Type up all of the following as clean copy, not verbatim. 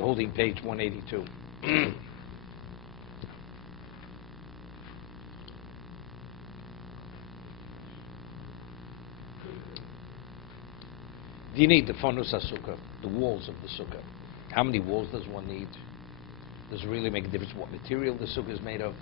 We're holding page 182. Do you need the fanus sukkah, the walls of the sukkah? How many walls does one need? Does it really make a difference what material the sukkah is made of?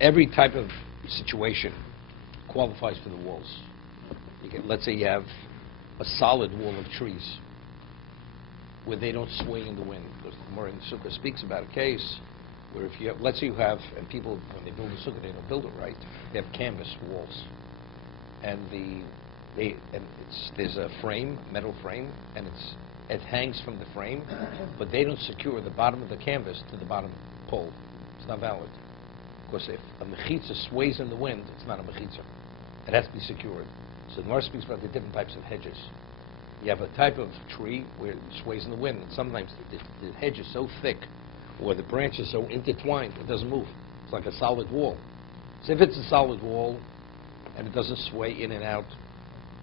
Every type of situation qualifies for the walls. Let's say you have a solid wall of trees where they don't sway in the wind. Because the Gemara in the Sukkah speaks about a case where if you have, let's say you have, and people, when they build a sukkah, they don't build it right. They have canvas walls. And there's a frame, metal frame, and it hangs from the frame, but they don't secure the bottom of the canvas to the bottom pole. It's not valid. Because if a mechitza sways in the wind, it's not a mechitza. It has to be secured. So the Gemara speaks about the different types of hedges. You have a type of tree where it sways in the wind, and sometimes the hedge is so thick, or the branch is so intertwined, it doesn't move. It's like a solid wall. So if it's a solid wall, and it doesn't sway in and out,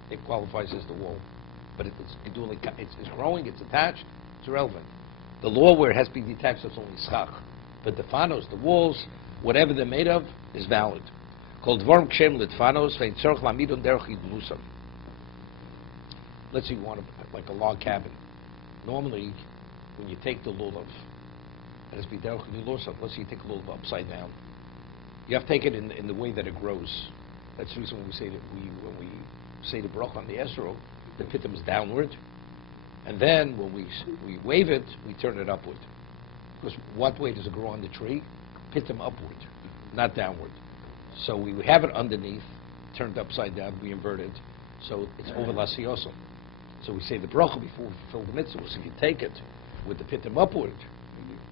it qualifies as the wall. But it's growing, it's attached, it's irrelevant. The law where it has to be detached is only schach. But the fanos, the walls, whatever they're made of, is valid. Called dvorm kshem litfanos vein tzorch lamidon derech yidlusam. Let's say you want like a log cabin. Normally, when you take the lulav, it has to be derech yidlusam. Let's say you take a lulav upside down. You have to take it in the way that it grows. That's the reason when we say the bracha on the esrog, the pitum is downward, and then when we wave it, we turn it upward. Because what way does it grow on the tree? Pitum upward, not downward. So we have it underneath, turned upside down, we invert it, so it's over lasiyosam. So we say the bracha before we fill the mitzvah. So if you take it with the pitum upward,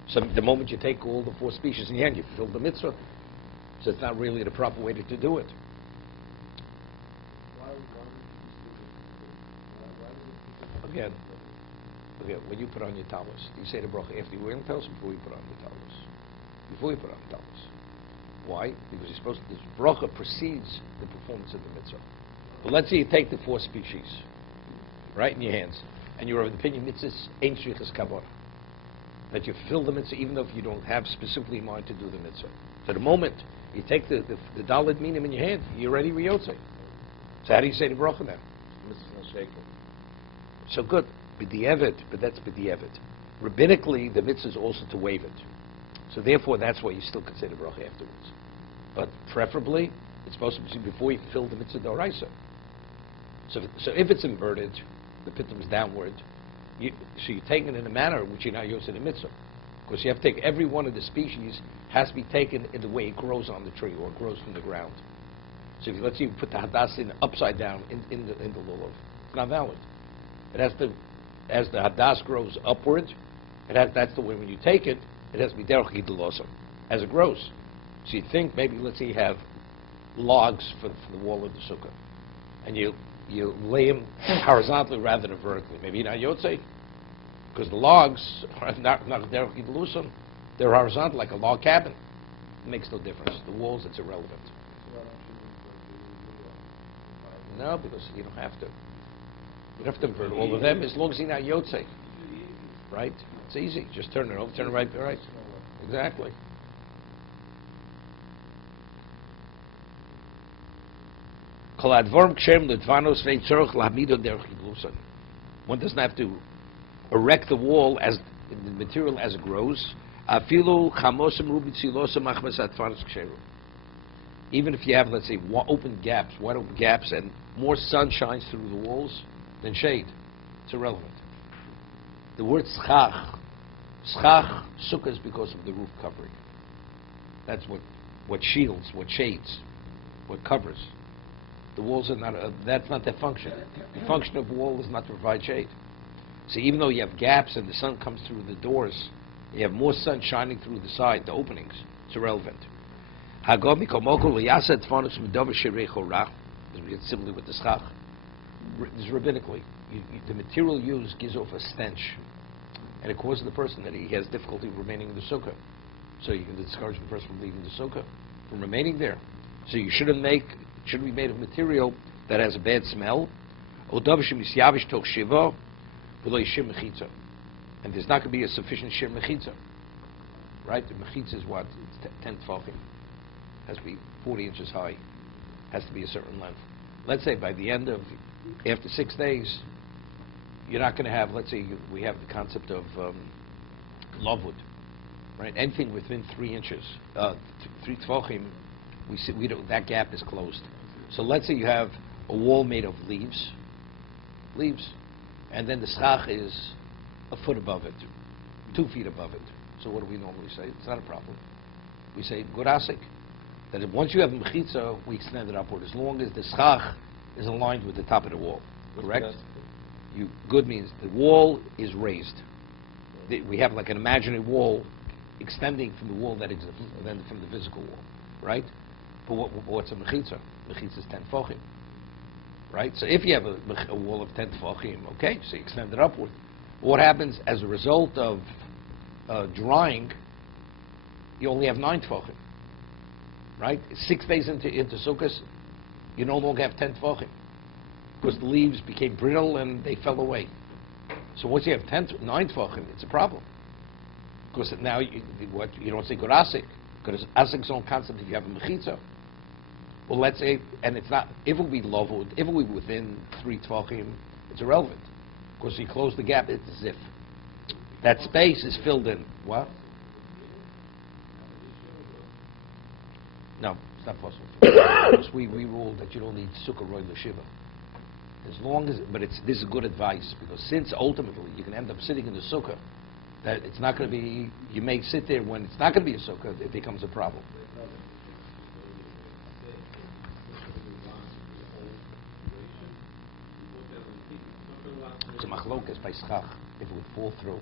so the moment you take all the four species in your hand, you fill the mitzvah. So it's not really the proper way to do it. Again, when you put on your talis, you say the bracha after you wear the talis, before you put on the talis. Before you put on the talis. Why? Because you're supposed to, this bracha precedes the performance of the mitzvah. But let's say you take the four species, right, in your hands, and you're of the opinion mitzvahs ain't shrichas kavod, that you fulfill the mitzvah even though if you don't have specifically in mind to do the mitzvah. So the moment you take the daled minim in your hand, you're already riyotze. So how do you say the bracha then? So good, b'di'evet, but that's b'di'evet. Rabbinically, the mitzvah is also to waive it. So therefore, that's why you still can say the bracha afterwards. But preferably, it's supposed to be before you fill the mitzvah d'oraisa. So if it's inverted, the pitum is downward, so you're taking it in a manner in which you're not using the mitzvah. Because you have to take every one of the species has to be taken in the way it grows on the tree or grows from the ground. So if let's say you put the hadas in upside down in the lulav, it's not valid. It has to, as the hadas grows upward, that's the way when you take it, it has to be derech yidulosam, as it grows. So you think maybe, let's say you have logs for the wall of the sukkah, and you lay them horizontally rather than vertically. Maybe you're not yotze, because the logs are not derech yidulosam, they're horizontal like a log cabin. It makes no difference. The walls, it's irrelevant. No, because you don't have to. You don't have to invert all of them as long as you're not yotze. Right? It's easy. Just turn it over, turn it right. Exactly. One doesn't have to erect the wall as the material as it grows. Even if you have, let's say, wide open gaps, and more sun shines through the walls than shade, it's irrelevant. The word schach sukkah is because of the roof covering. That's what shields, what shades, what covers. The walls are not, that's not their function. The function of a wall is not to provide shade. So even though you have gaps and the sun comes through the doors, you have more sun shining through the side, the openings. It's irrelevant. Similarly with the schach. This is rabbinically. The material used gives off a stench, and it causes the person that he has difficulty remaining in the sukkah. So you can discourage the person from leaving the sukkah, from remaining there. So you shouldn't be made of material that has a bad smell, and there's not going to be a sufficient shir mechitza. Right? The mechitza is what? It's 10 tefachim. Has to be 40 inches high. Has to be a certain length. Let's say by the end of, after 6 days, you're not going to have, let's say we have the concept of lovewood, right? Anything within 3 inches, 3 tefachim, we don't, that gap is closed. So let's say you have a wall made of leaves, and then the schach is a foot above it, 2 feet above it. So what do we normally say? It's not a problem. We say gorasik. That if once you have a mechitza, we extend it upward as long as the schach is aligned with the top of the wall. Correct? Good means the wall is raised. We have like an imaginary wall extending from the wall that exists, then from the physical wall, right? But what's a mechitza? Mechitza is 10 tefachim, right? So if you have a wall of 10 tefachim, okay, so you extend it upward. What happens as a result of drying? You only have 9 tefachim, right? 6 days into Sukkot, you no longer have 10 tefachim because the leaves became brittle and they fell away. So once you have 9 tefachim, it's a problem. Because now you don't say gorasik, because asik's own concept if you have a mechitza. Well, let's say, and it's not, if it will be lovud, if it will be within 3 tefachim, it's irrelevant. Because you close the gap, it's as if that space is filled in. What? No, it's not possible. Because we rule that you don't need sukkah roy l'shiva. As long as, but this is good advice, because since ultimately you can end up sitting in the sukkah, that it's not going to be, you may sit there when it's not going to be a sukkah, it becomes a problem. It's a machlokas by schach, if it would fall through.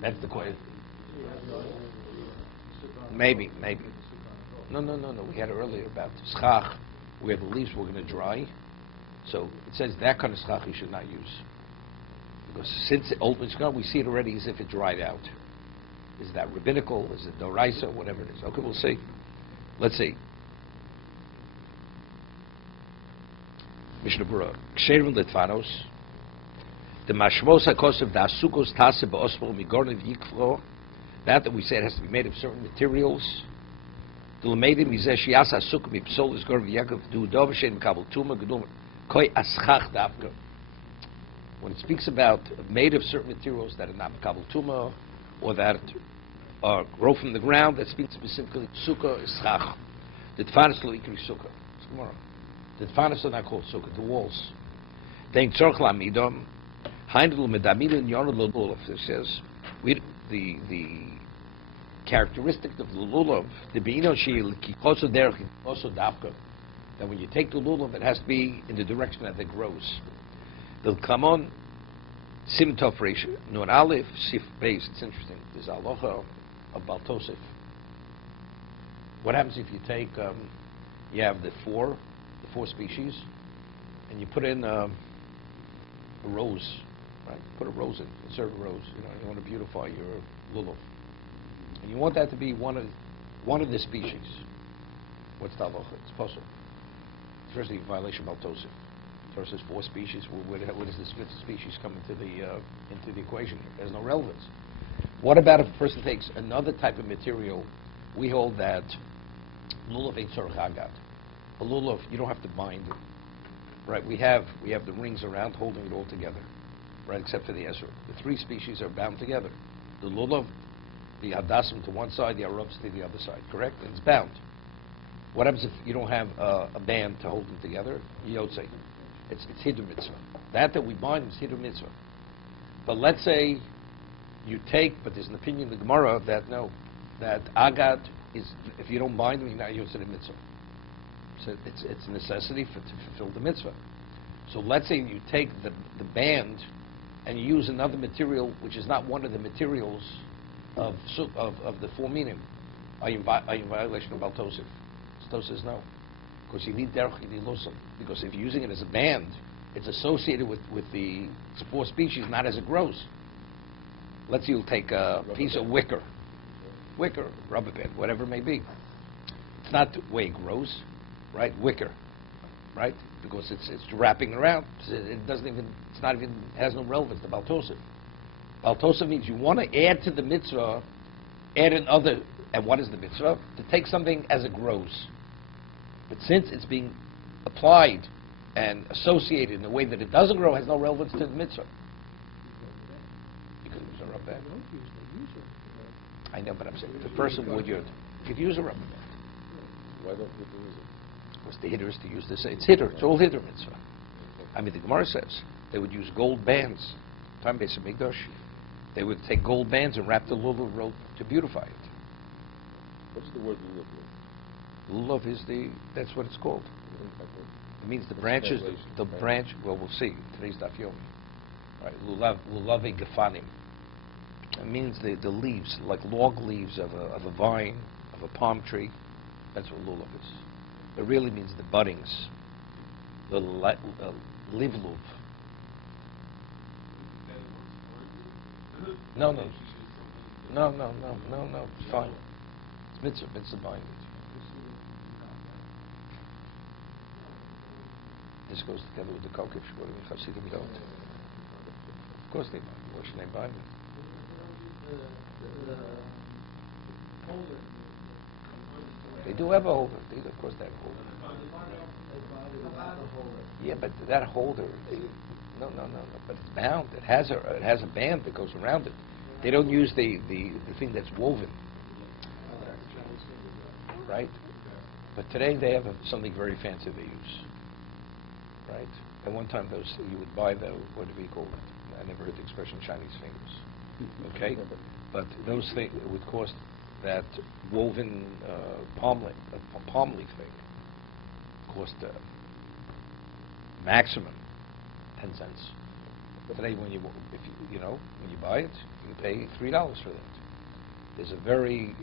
That's the question. Maybe. No. We had it earlier about schach, where the leaves were going to dry. So it says that kind of schach you should not use. Because since we see it already as if it dried out. Is that rabbinical? Is it doraisa? Whatever it is. Okay, we'll see. Let's see. Mishna Berura. Ksherim letvanos. The Chovos HaLevavos da Succos tase be'osmo migornev yikflo. That we said has to be made of certain materials. The lemeidim mizeh shiasa sukkah mipsol is gornev yakov du dovashen kabel tuma gedum koi aschach dafka. When it speaks about made of certain materials that are not kabel tuma or that grow from the ground, that speaks specifically sukkah is schach. The tfanis lo ikri sukkah. It's Gemara. The tfanis are not called sukkah. The walls. Denk tzorch lamidom. It says the characteristic of the lulav, the beino sheil also derech also dafka, that when you take the lulav, it has to be in the direction that it grows. The kamon sim tov reish nun aleph sif beis. It's interesting. There's aloha of baltosif. What happens if you take you have the four species, and you put in a rose. Right? Put a rose in, insert a rose. You want to beautify your lulav, and you want that to be one of the species. What's the halacha? It's possible. Firstly, violation of Baltosif. First, there's 4 species. Where does this 5th species come into the equation? There's no relevance. What about if a person takes another type of material? We hold that lulav ain't tzorech hagat. A lulav, you don't have to bind it. Right? We have the rings around holding it all together. Right, except for the Esrog. The 3 species are bound together. The lulav, the hadassim to one side, the arubs to the other side, correct? And it's bound. What happens if you don't have a band to hold them together? Yotzei. It's hidur mitzvah. That we bind is hidur mitzvah. But let's say you take, but there's an opinion in the Gemara that no, that agat is, if you don't bind them, you're not yotzei mitzvah. So it's a necessity to fulfill the mitzvah. So let's say you take the band and you use another material which is not one of the materials of the 4 minim. Are you in violation of Baltosif? Sto says no. Because you need derech, you need losam. Because if you're using it as a band, it's associated with the 4 species, not as it grows. Let's say you'll take a piece of wicker, rubber band, whatever it may be. It's not the way it grows, right? Wicker. right? Because it's wrapping around. It doesn't even, it's not even, it has no relevance to Baltosif. Baltosif means you want to add to the mitzvah, add another, and what is the mitzvah? To take something as it grows. But since it's being applied and associated in a way that it doesn't grow, has no relevance to the mitzvah. You could use a rubber band. I know, but I'm saying the person would use. You could use a rubber band. Why don't people use it? Because the hitter is to use this. It's hitter. It's all hitter mitzvah. I mean, the Gemara says they would use gold bands. Time Beis Hamikdash, they would take gold bands and wrap the lulav rope to beautify it. What's the word lulav mean? Lulav is that's what it's called. It means the branches, the branch, well, we'll see. Today's Daf Yomi. Right, lulav gefanim. It means the leaves, like long leaves of a vine, of a palm tree. That's what lulav is. It really means the buddings, the livluv. No. It's fine. It's mitzvah binding. This goes together with the kokev shkorim and Hasidim don't. Of course they bind. Why should they bind them? They do have a holder. Of course they have a holder. Yeah, but that holder, no. But it's bound. It has a band that goes around it. They don't use the thing that's woven, right? But today they have something very fancy they use, right? At one time you would buy what do we call it? I never heard the expression Chinese fingers. Okay, but those things would cost that woven palm leaf thing cost maximum 10 cents. Today, when you buy it, you pay $3 for that. There's a very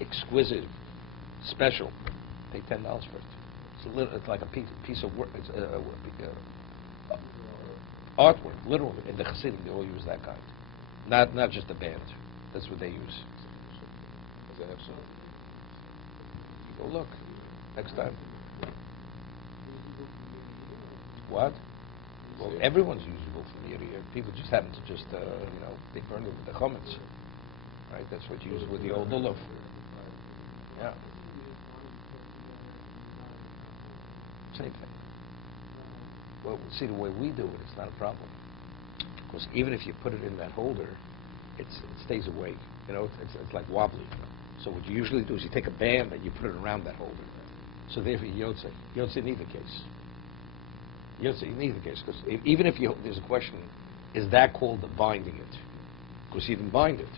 exquisite special. Pay $10 for it. It's like a piece of work. It's artwork, literally. In the Hasidim, they all use that kind. Not just a band. That's what they use. Does it have some? You go look next time. What? Well, everyone's usable from year to year. People just happen to they burn it with the chametz. Right? That's what you use with the old lulav. Yeah. Same thing. Well, see, the way we do it, it's not a problem. Because even if you put it in that holder, it stays away. It's like wobbly. So what you usually do is you take a band and you put it around that holder. So therefore, you don't say in either case. You don't say in either case, because even if there's a question, is that called the binding it? Because you didn't bind it,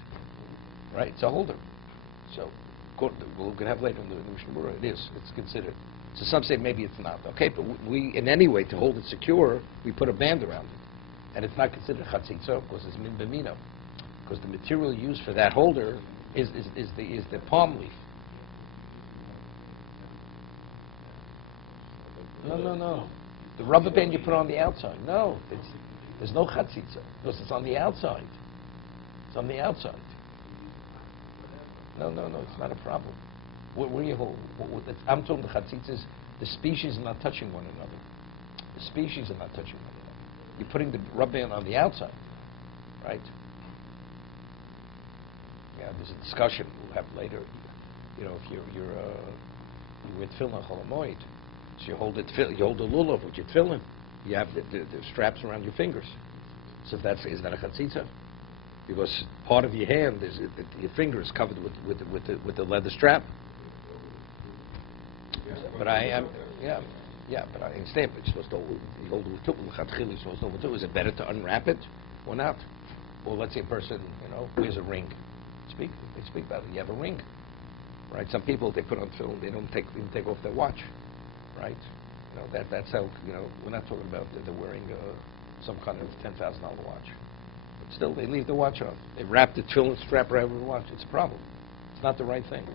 right? It's a holder. So we're going to have later in the Mishna Berura, it is. It's considered. So some say maybe it's not. Okay, but we in any way, to hold it secure, we put a band around it. And it's not considered chatzitza because it's min b'mino. Because the material used for that holder is the palm leaf. No. The rubber band you put on the outside. No, there's no chatzitza because it's on the outside. It's on the outside. No, it's not a problem. Where you hold? I'm talking the chatzitzas. The species are not touching one another. The species are not touching one another. You're putting the rubber band on the outside, right? Yeah, there's a discussion we'll have later. If you're with tefillin cholamoid, so you hold the lulav with your tefillin. You have the straps around your fingers. So is that a chatzitza? Because part of your hand your finger is covered with the leather strap. But but I understand. But you're supposed to hold it with tefillin. You're supposed to hold it. Is it better to unwrap it or not? Or let's say a person wears a ring. They speak about it. You have a ring, right? Some people they put on film. They don't take off their watch, right? That's how we're not talking about they're wearing some kind of $10,000 watch. But still, they leave the watch on. They wrap the tefillin strap around the watch. It's a problem. It's not the right thing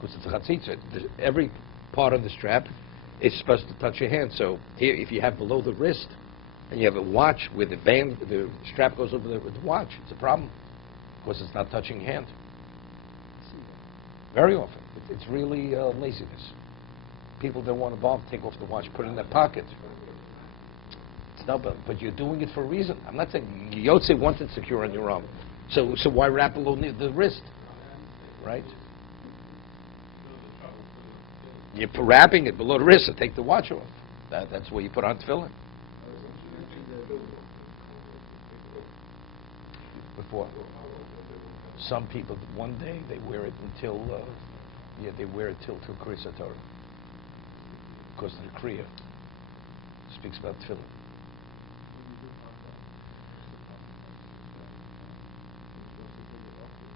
because it's a chatzitza. Every part of the strap is supposed to touch your hand. So here, if you have below the wrist and you have a watch where the strap goes over the watch, it's a problem because it's not touching your hand. Very often. It's really laziness. People don't want to bother, take off the watch, put it in their pocket. It's not, but you're doing it for a reason. I'm not saying Yotze wants it secure on your arm. So why wrap below the wrist, right? You're wrapping it below the wrist to take the watch off. That's where you put on tefillin. Before, some people, one day they wear it until, they wear it till Kriyas Torah, because the Kriya speaks about tefillin.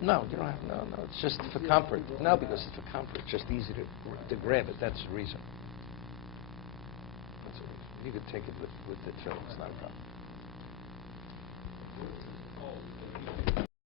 No, you don't have, no, it's just for comfort. No, because it's for comfort. It's just easy to grab it. That's the reason. That's the reason. You could take it with the tefillin. It's not a problem.